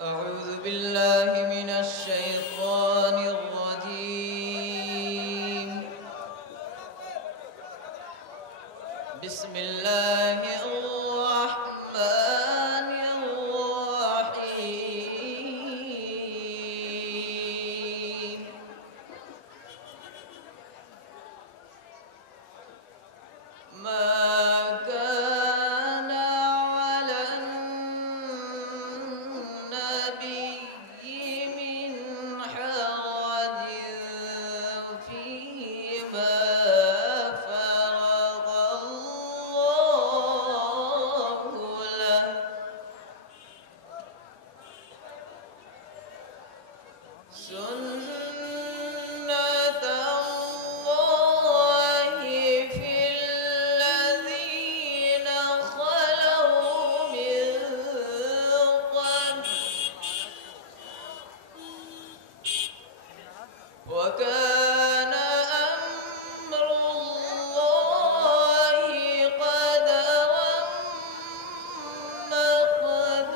أعوذ بالله من الشيطان الرجيم. بسم الله الرحمن الرحيم. ما كان على النبي من حرج فيما فرض الله له سنة الله في الذين خلوا من قبل وكان أمر الله قدرا مقدورا.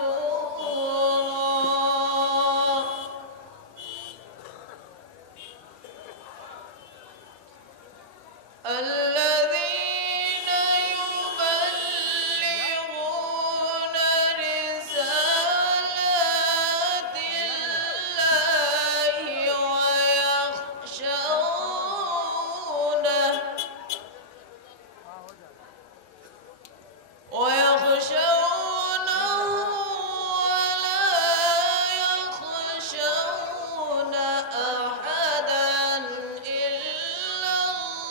الذين يبلغون رسالات الله ويخشونه ولا يخشون أحدا إلا الله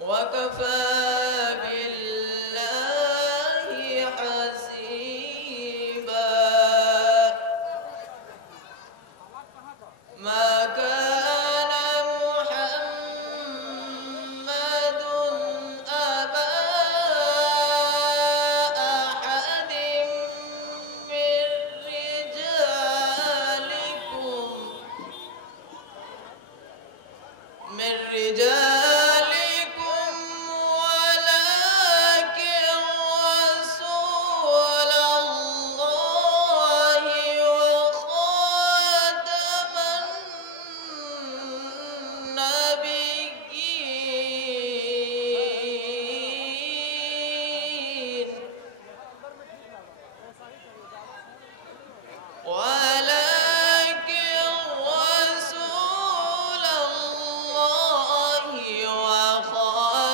وكفى بالله حسيبا. ما كان محمد أبا أحد من رجالكم ولكن رسول الله وخاتم النبيين ولكن رسول الله وخاتم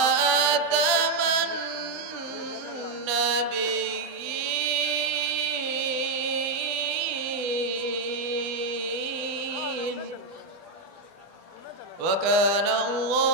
النبيين وكان الله